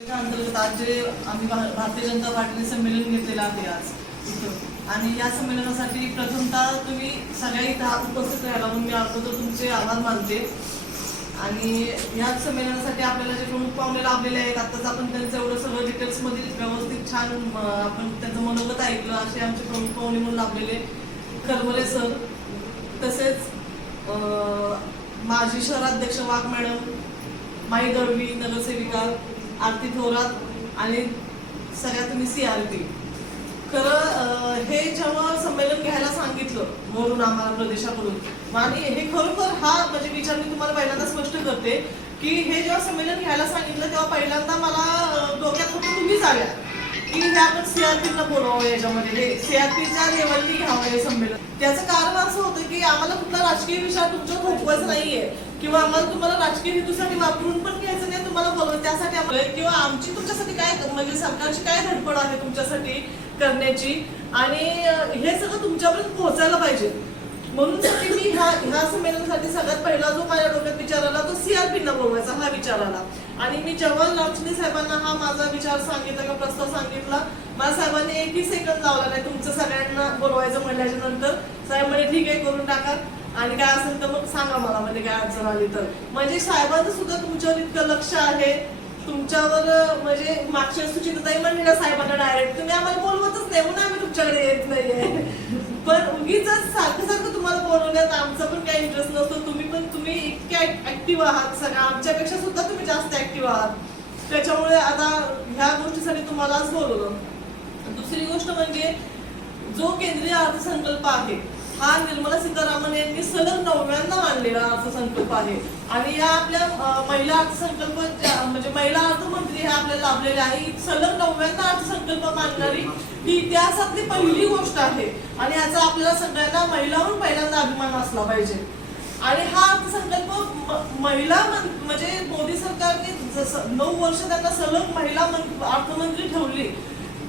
अंतर्गत आज जे आम्ही भारतीय जनता पार्टीने संमेलन घेतलेलं आहे आज इथं, आणि या संमेलनासाठी प्रथमतः तुम्ही सगळ्या इथं उपस्थित राहायला म्हणून मी अगोदर तुमचे आभार मानते. आणि या संमेलनासाठी आपल्याला जे प्रमुख पाहुणे लाभलेले आहेत, आताच आपण त्यांचं एवढं सगळं डिटेल्समध्ये व्यवस्थित छान आपण त्यांचं मनोगत ऐकलं. असे आमचे प्रमुख पाहुणे म्हणून लाभलेले खरमरे सर, तसेच माजी शहराध्यक्ष वाघ मॅडम, माई दळवी नगरसेविका आरती थोरात आणि सगळ्यात तुम्ही CRP. खरं हे जेव्हा संमेलन घ्यायला सांगितलं म्हणून आम्हाला प्रदेशाकडून, आणि हे खरोखर हा म्हणजे विचार मी तुम्हाला पहिल्यांदा स्पष्ट करते की हे जेव्हा संमेलन घ्यायला सांगितलं तेव्हा पहिल्यांदा मला डोक्यात फक्त तुम्हीच आल्या की हे आपण CRPला बोलावं, याच्यामध्ये हे CRPच्या लेवलनी घ्यावं हे संमेलन. त्याचं कारण असं होतं की आम्हाला कुठला राजकीय विचार तुमच्यावर थोपवायचा नाहीये किंवा आम्हाला तुम्हाला राजकीय हेतूसाठी वापरून पण घ्यायचं नाही, तुम्हाला बोलवलं त्यासाठी आम्हाला किंवा आमची तुमच्यासाठी काय म्हणजे सरकारची काय धडपड आहे तुमच्यासाठी करण्याची, आणि हे सगळं तुमच्यापर्यंत पोहोचायला पाहिजे. म्हणून मी ह्या संमेलनासाठी सगळ्यात पहिला जो माझ्या डोक्यात विचार आला तो CRPला बोलवायचा हा विचार आला. आणि मी जेव्हा लाचनी साहेबांना हा माझा विचार सांगितला का प्रस्ताव सांगितला, मला साहेबांनी एकही सेकंद लावला नाही तुमचं सगळ्यांना बोलवायचं म्हणल्याच्या नंतर. साहेब म्हणजे ठीक आहे करून टाका, आणि काय असेल तर मग सांगा मला, म्हणजे काय अडचण आली तर. म्हणजे साहेबांचं सुद्धा तुमच्यावर इतकं लक्ष आहे तुमच्यावर, म्हणजे मागच्या सुचिताताई म्हणलेल्या साहेबांना डायरेक्ट तुम्ही आम्हाला बोलवतच नाही म्हणून आम्ही तुमच्याकडे येत नाहीये. पण उगीच सारखं सारखं तुम्हाला बोलवण्यात आमचा पण काही इंटरेस्ट नसतो. तुम्ही इतके ऍक्टिव्ह आहात, सगळ्या आमच्यापेक्षा सुद्धा तुम्ही जास्त ऍक्टिव्ह आहात. त्याच्यामुळे आता ह्या गोष्टीसाठी तुम्हालाच बोलवलं. दुसरी गोष्ट म्हणजे जो केंद्रीय अर्थसंकल्प आहे हा निर्मला सीतारामन यांनी सलग 9व्यांदा मांडलेला अर्थसंकल्प आहे. आणि या आपल्या महिला अर्थसंकल्प म्हणजे महिला अर्थमंत्री ह्या आपल्याला लाभलेल्या आहे. सलग 9व्यांदा अर्थसंकल्प मांडणारी ही इतिहासातली पहिली गोष्ट आहे, आणि याचा आपल्याला सगळ्यांना महिलांवर पहिल्यांदा अभिमान असला पाहिजे. आणि हा अर्थसंकल्प महिला म्हणजे मोदी सरकारने जसं 9 वर्ष त्यांना सलग महिला अर्थमंत्री ठेवली,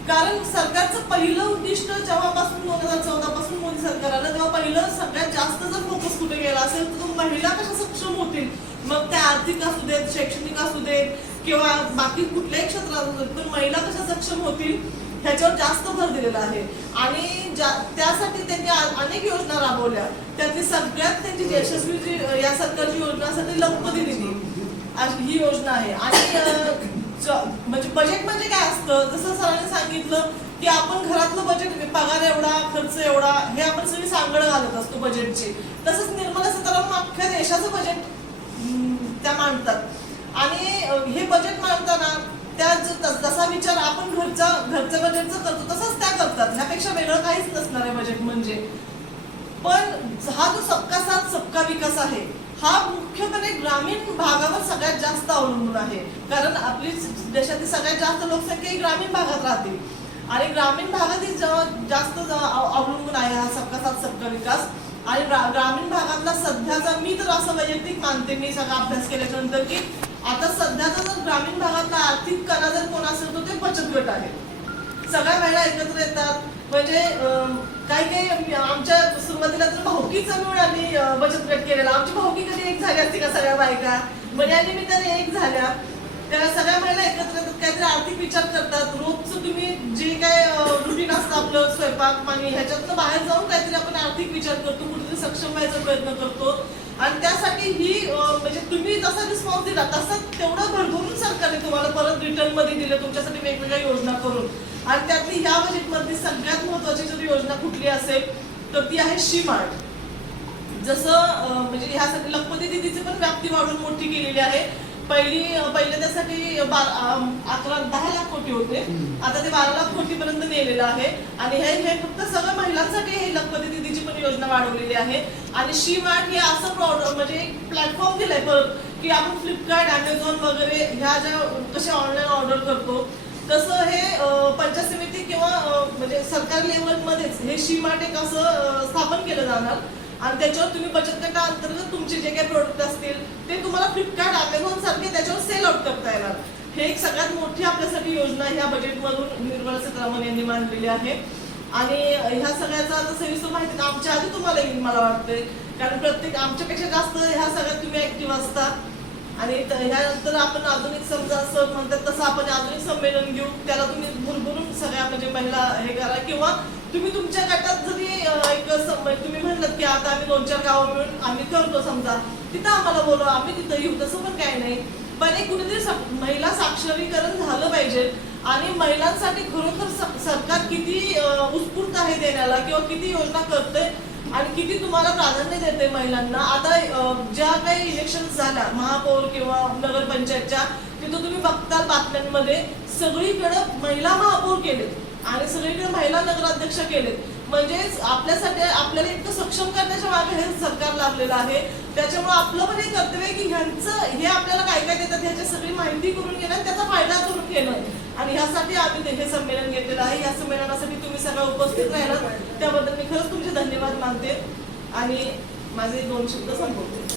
कारण सरकारचं पहिलं उद्दिष्ट जेव्हापासून 2014 पासून मोदी सरकार आलं तेव्हा पहिलं सगळ्यात जास्त जर फोकस कुठे गेला असेल तर महिला कशा सक्षम होतील, मग त्या आर्थिक असू देत, शैक्षणिक असू देत किंवा बाकी कुठल्याही क्षेत्रात असू देत, पण महिला कशा सक्षम होतील ह्याच्यावर जास्त भर दिलेला आहे. आणि त्यासाठी त्यांनी अनेक योजना राबवल्या. त्यातली सगळ्यात त्यांची यशस्वी या सरकारची योजनासाठी लखपती दिली ही योजना आहे. आणि म्हणजे बजेट म्हणजे काय असतं, जसं सरांनी सांगितलं की आपण घरातलं बजेट, पगार एवढा, खर्च एवढा, हे आपण सगळी सांगड घालत असतो बजेटची. तसंच निर्मला सीतारामन अख्ख्या देशाचं बजेट त्या मांडतात. आणि हे बजेट मांडताना त्या जसा विचार आपण घरच्या बजेटचं करतो तसंच त्या करतात, ह्यापेक्षा वेगळं काहीच नसणार आहे बजेट म्हणजे. पण हा जो सबका साथ सबका विकास आहे हा मुख्यपणे ग्रामीण भागावर सगळ्यात जास्त अवलंबून आहे, कारण आपली देशातील सगळ्यात जास्त लोकसंख्या ही ग्रामीण भागात राहते. आणि ग्रामीण भागातील जास्त अवलंबून आहे हा सबका साथ सबका विकास. आणि ग्रामीण भागातला सध्याचा, मी तर असं वैयक्तिक मानते, मी सगळा अभ्यास केल्याच्या नंतर, की आता सध्याचा जर ग्रामीण भागातला आर्थिक कणा जर कोण असेल तर ते बचत गट आहे. सगळ्या महिला एकत्र येतात, म्हणजे काही आमच्या सुरुवातीला तर भाऊकीचा मिळून आम्ही बचत गट केलेला. आमची भाऊकी कधी एक झाली असती का सगळ्या बायका, म्हणजे या निमित्ताने एक झाल्या. त्या सगळ्या महिला एकत्र येतात, काहीतरी आर्थिक विचार करतात. रोजचं तुम्ही जे काय रुटीन असतं आपलं स्वयंपाक पाणी ह्याच्यातनं बाहेर जाऊन काहीतरी आपण आर्थिक विचार करतो, कुठेतरी सक्षम व्हायचा प्रयत्न करतो. आणि त्यासाठी ही म्हणजे तुम्ही जसा रिस्पॉन्स दिला तसं तेवढं भरभरून सरकारने तुम्हाला परत रिटर्न मध्ये दिलं तुमच्यासाठी वेगवेगळ्या योजना करून. आणि त्यातली ह्या बजेटमधली सगळ्यात महत्वाची जर योजना कुठली असेल तर ती आहे शी-मार्ट. जसं म्हणजे ह्यासाठी लखपती दिदीची पण व्याप्ती वाढून मोठी केलेली आहे. पहिले त्यासाठी 10 लाख कोटी होते, आता ते 12 लाख कोटी पर्यंत नेलेलं आहे. आणि हे फक्त सगळ्या महिलांसाठी हे लखपती दिदीची पण योजना वाढवलेली आहे. आणि शी-मार्ट हे असं म्हणजे एक प्लॅटफॉर्म दिलाय परत, की आपण फ्लिपकार्ट, अमेझॉन वगैरे ह्या ज्या कशा ऑनलाईन ऑर्डर करतो तसं हे पंचायत समिती किंवा म्हणजे सरकारी लेवलमध्येच हे शी-मार्ट एक असं स्थापन केलं जाणार. आणि त्याच्यावर तुम्ही बचत गटाअंतर्गत तुमचे जे काही प्रोडक्ट असतील ते तुम्हाला फ्लिपकार्ट, अमेझॉन सारखे त्याच्यावर सेल आउट करता येणार. हे एक सगळ्यात मोठी आपल्यासाठी योजना ह्या बजेटमधून निर्मला सीतारामन यांनी मांडलेली आहे. आणि ह्या सगळ्याचा आता सविस्तर माहिती आमच्या आधी तुम्हाला येईल मला वाटतंय, कारण प्रत्येक आमच्यापेक्षा जास्त ह्या सगळ्यात तुम्ही ऍक्टिव्ह असता. आणि ह्यानंतर आपण आधुनिक समजा असं म्हणतात तसं आपण आधुनिक संमेलन घेऊ, त्याला तुम्ही भरभरून सगळ्या म्हणजे महिला हे करा, किंवा तुम्ही तुमच्या गटात जरी एक तुम्ही म्हणलात की आता आम्ही 2-4 गावं मिळून आम्ही करतो समजा, तिथं आम्हाला बोलवा, आम्ही तिथं येऊ, तसं पण काही नाही. पण एक कुठेतरी महिला साक्षरीकरण झालं पाहिजे आणि महिलांसाठी खरोखर सरकार किती उत्स्फूर्त आहे देण्याला किंवा किती योजना करते आणि किती तुम्हाला प्राधान्य देते महिलांना. आता ज्या काही इलेक्शन झाल्या महापौर किंवा नगरपंचायतच्या, तिथं तुम्ही बघता बातम्यांमध्ये सगळीकडे महिला महापौर केलेत आणि सगळीकडे महिला नगराध्यक्ष केलेत. म्हणजेच आपल्यासाठी आपल्याला इतकं सक्षम करण्याच्या मागे हे सरकार लागलेलं आहे. त्याच्यामुळे आपलं पण हे कर्तव्य आहे की ह्यांचं हे आपल्याला काय काय देतात ह्याची सगळी माहिती करून घेणं आणि त्याचा फायदा करून घेणं. आणि ह्यासाठी आम्ही हे संमेलन घेतलेलं आहे. या संमेलनासाठी तुम्ही सगळं उपस्थित राहिलात त्याबद्दल मी खरंच तुमचे धन्यवाद मानते आणि माझे 2 शब्द संपवते.